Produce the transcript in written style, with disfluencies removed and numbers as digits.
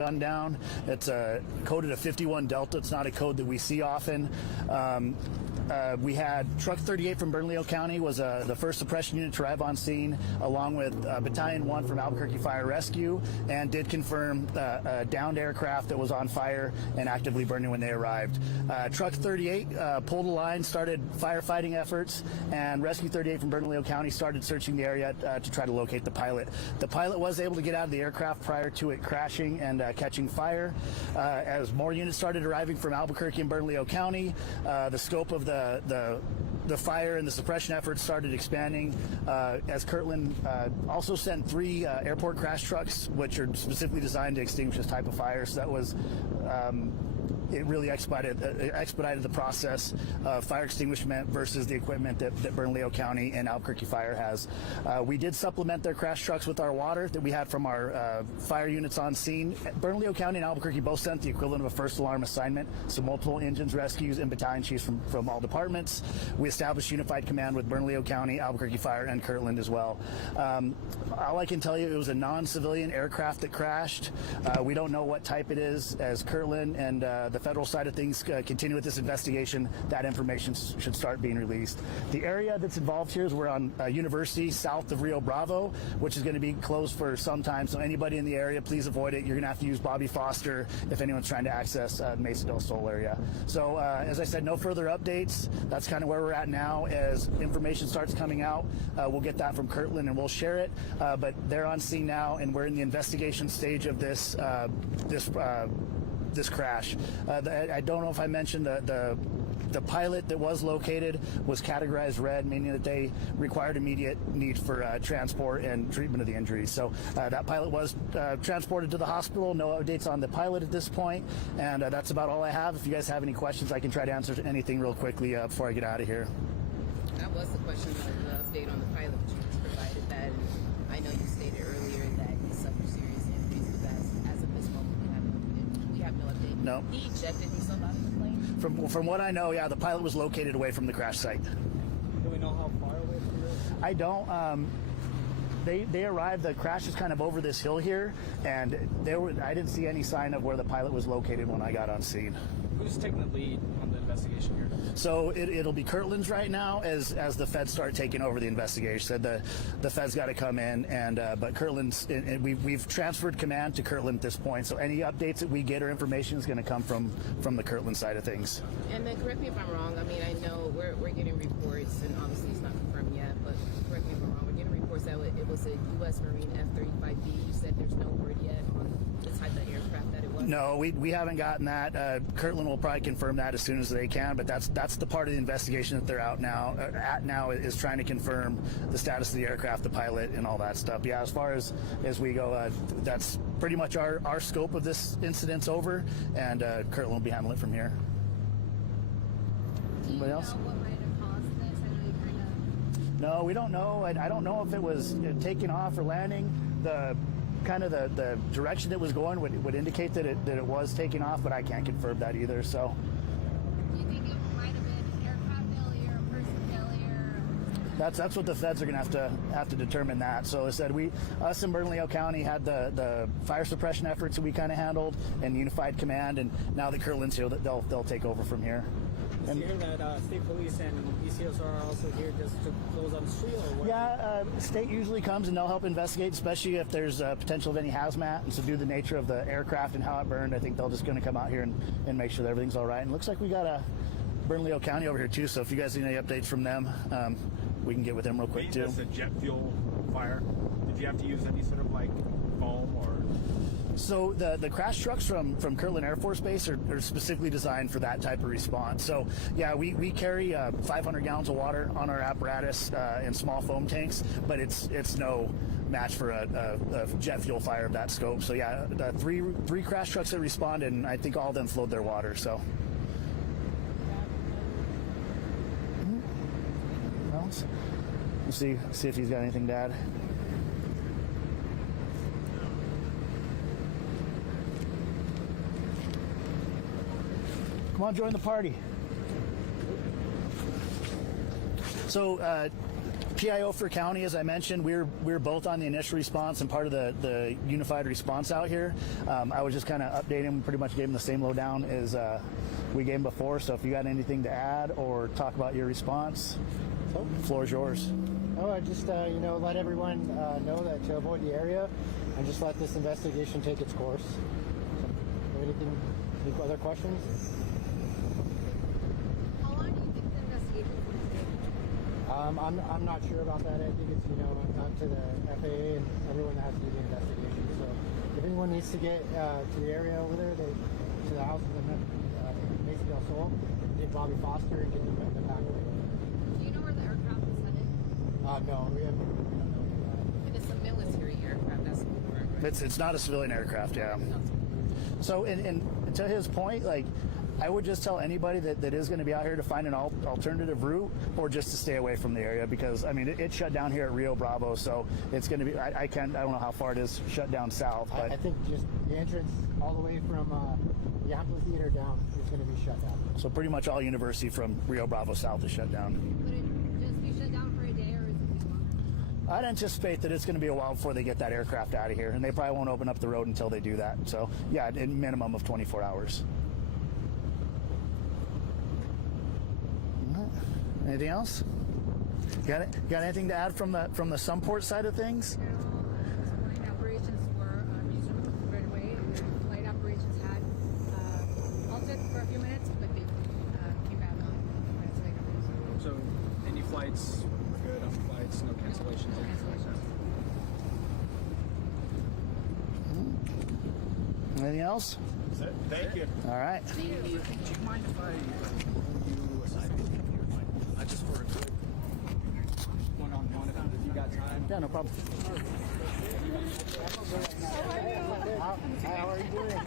gun down. It's coded a 51 Delta. It's not a code that we see often. We had Truck 38 from Bernalillo County was the first suppression unit to arrive on scene, along with Battalion 1 from Albuquerque Fire Rescue, and did confirm a downed aircraft that was on fire and actively burning when they arrived. Truck 38 pulled a line, started firefighting efforts, and Rescue 38 from Bernalillo County started searching the area to try to locate the pilot. The pilot was able to get out of the aircraft prior to it crashing and catching fire. As more units started arriving from Albuquerque and Bernalillo County, the scope of the fire and the suppression efforts started expanding, as Kirtland also sent 3 airport crash trucks, which are specifically designed to extinguish this type of fire. So that was it really expedited the process of fire extinguishment versus the equipment that Bernalillo County and Albuquerque Fire has. We did supplement their crash trucks with our water that we had from our fire units on scene. Bernalillo County and Albuquerque both sent the equivalent of a first alarm assignment, so multiple engines, rescues, and battalion chiefs from all departments. We established unified command with Bernalillo County, Albuquerque Fire, and Kirtland as well. All I can tell you, it was a non-civilian aircraft that crashed. We don't know what type it is. As Kirtland and the federal side of things continue with this investigation, that information should start being released. The area that's involved here is we're on University south of Rio Bravo, which is going to be closed for some time. So anybody in the area, please avoid it. You're going to have to use Bobby Foster if anyone's trying to access Mesa del Sol area. So as I said, no further updates. That's kind of where we're at now. As information starts coming out, we'll get that from Kirtland and we'll share it. But they're on scene now, and we're in the investigation stage of this crash. I don't know if I mentioned the pilot that was located was categorized red, meaning that they required immediate need for transport and treatment of the injuries. So that pilot was transported to the hospital. No updates on the pilot at this point, and that's about all I have. If you guys have any questions, I can try to answer anything real quickly before I get out of here. That was the question, the update on the pilot, which you just provided that. I know you stated earlier that he suffered serious injuries, but as of this moment, we have no update. No. He ejected himself out of the plane? From what I know, yeah, the pilot was located away from the crash site. Do we know how far away from this? I don't. They arrived. The crash is kind of over this hill here, and I didn't see any sign of where the pilot was located when I got on scene. Who's taking the lead on the investigation here? So it'll be Kirtland's right now as the feds start taking over the investigation. Said the feds got to come in, and but Kirtland's we've transferred command to Kirtland at this point. So any updates that we get or information is going to come from the Kirtland side of things. And then correct me if I'm wrong. I mean, I know we're getting reports, and obviously it's not confirmed yet, but correct me if I'm wrong. We're getting reports that it was a U.S. Marine F-35B. You said there's no word yet on the type of aircraft that it was. No, we haven't gotten that. Kirtland will probably confirm that as soon as they can, but that's the part of the investigation that they're at now is trying to confirm the status of the aircraft, the pilot, and all that stuff. Yeah, as far as we go, that's pretty much our scope of this incident's over, and Kirtland will be handling it from here. Anybody else? What might have caused this? I know you kind of... No, we don't know. I don't know if it was taking off or landing. The direction it was going would indicate that it was taking off, but I can't confirm that either. So. Do you think it might have been aircraft failure or person failure? That's what the feds are going to have to determine that. So I said us in Bernalillo County had the fire suppression efforts that we kind of handled and unified command, and now that Kirtland's here, they'll take over from here. And you hear that state police and ECOs are also here just to close on the street, or what? Yeah, state usually comes and they'll help investigate, especially if there's potential of any hazmat. And so due to the nature of the aircraft and how it burned, I think they're just going to come out here and make sure that everything's all right. And it looks like we got a Bernalillo County over here too, so if you guys need any updates from them, we can get with them real quick too. That's a jet fuel fire. Did you have to use any sort of like foam or? So the crash trucks from Kirtland Air Force Base are specifically designed for that type of response. So yeah, we carry 500 gallons of water on our apparatus in small foam tanks, but it's no match for a jet fuel fire of that scope. So yeah, the three crash trucks that responded, and I think all of them flowed their water. So. Well, let's see if he's got anything to add. Come on, join the party. So PIO for county, as I mentioned, we're both on the initial response and part of the unified response out here. I was just kind of updating him, pretty much gave him the same lowdown as we gave him before. So if you got anything to add or talk about your response, the floor is yours. Oh, I just let everyone know that to avoid the area and just let this investigation take its course. So, any other questions? How long do you think the investigation is going to take? I'm not sure about that. I think it's up to the FAA and everyone that has to do the investigation. So if anyone needs to get to the area over there, to the house of the Mesa del Sol, get Bobby Foster and get them in the back way. Do you know where the aircraft is headed? No, we don't know. And it's a military aircraft. That's correct, right? It's not a civilian aircraft, yeah. So, and to his point, like, I would just tell anybody that is going to be out here to find an alternative route or just to stay away from the area, because I mean it shut down here at Rio Bravo, so it's going to be I don't know how far it is shut down south, but I think just the entrance all the way from the amphitheater down is going to be shut down. so pretty much all University from Rio Bravo south is shut down. Would it just be shut down for a day, or is it longer? I'd anticipate that it's going to be a while before they get that aircraft out of here, and they probably won't open up the road until they do that. So yeah, a minimum of 24 hours. Anything else? Got anything to add from the Sunport side of things? Flight operations were resumed right away. Flight operations had halted for a few minutes, but they came back on minutes later. So, any flights were good on flights, no cancellations. No cancellations. Anything else? That's it. Thank you. All right. Do you mind if I you aside? I just for a quick one-on-one if you got time. Yeah, no problem. How are you doing?